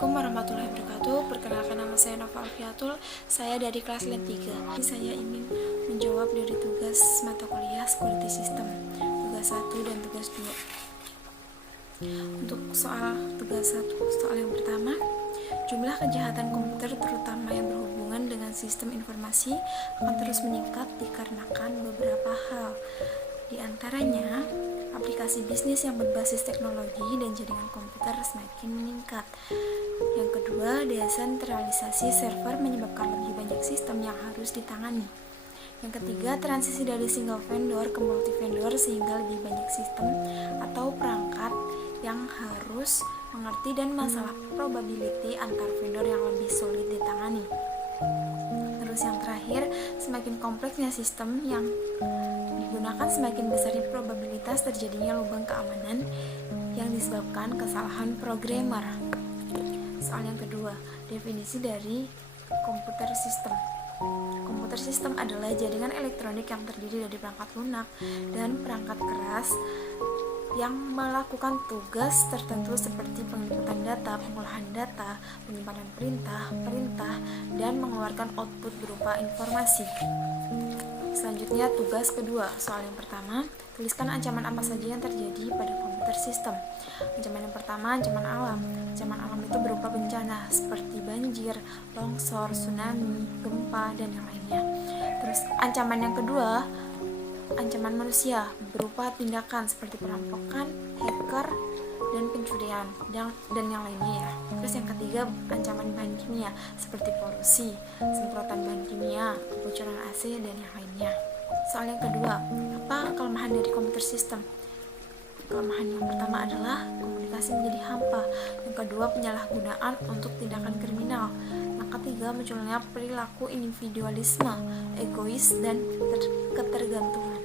Assalamualaikum warahmatullahi wabarakatuh. Perkenalkan, nama saya Nova Alfiatul. Saya dari kelas LEN 3. Saya ingin menjawab dari tugas mata kuliah Security System, tugas 1 dan tugas 2. Untuk tugas 1, soal yang pertama, jumlah kejahatan komputer terutama yang berhubungan dengan sistem informasi akan terus meningkat dikarenakan beberapa hal. Di antaranya, aplikasi bisnis yang berbasis teknologi dan jaringan komputer semakin meningkat. Yang kedua, desentralisasi server menyebabkan lebih banyak sistem yang harus ditangani. Yang ketiga, transisi dari single vendor ke multi vendor sehingga lebih banyak sistem atau perangkat yang harus mengerti dan masalah probability antar vendor yang lebih sulit ditangani. Terus yang terakhir, semakin kompleksnya sistem yang digunakan, semakin besar probabilitas terjadinya lubang keamanan yang disebabkan kesalahan programmer. Soal yang kedua, definisi dari komputer sistem. Komputer sistem adalah jaringan elektronik yang terdiri dari perangkat lunak dan perangkat keras yang melakukan tugas tertentu seperti penginputan data, pengolahan data, penyimpanan perintah, dan mengeluarkan output berupa informasi. Selanjutnya, tugas kedua. Soal yang pertama, tuliskan ancaman apa saja yang terjadi pada komputer sistem. Ancaman yang pertama, ancaman alam. Ancaman alam itu berupa bencana seperti banjir, longsor, tsunami, gempa, dan yang lainnya. Terus ancaman yang kedua, ancaman manusia berupa tindakan seperti perampokan, hacker, dan pencurian dan yang lainnya ya. Terus yang ketiga, ancaman bahan kimia seperti polusi, semprotan bahan kimia, kebocoran AC, dan yang lainnya. Soal yang kedua, apa kelemahan dari komputer sistem? Kelemahan yang pertama adalah komunikasi menjadi hampa. Yang kedua, penyalahgunaan untuk tindakan kriminal. Yang ketiga, munculnya perilaku individualisme, egois, dan ketergantungan.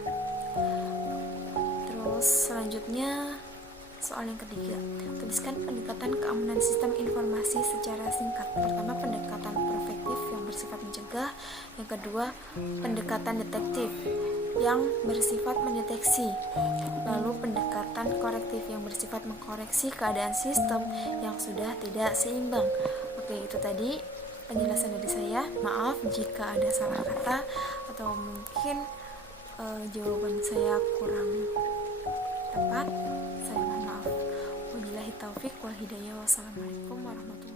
Terus selanjutnya, soal yang ketiga, tuliskan pendekatan keamanan sistem informasi secara singkat. Pertama, pendekatan proaktif yang bersifat mencegah. Yang kedua, pendekatan detektif yang bersifat mendeteksi. Lalu pendekatan korektif yang bersifat mengkoreksi keadaan sistem yang sudah tidak seimbang. Oke, itu tadi penjelasan dari saya. Maaf jika ada salah kata atau mungkin jawaban saya kurang tepat. Saya mohon maaf. Wabillahi taufik wal hidayah. Wassalamualaikum warahmatullahi wabarakatuh.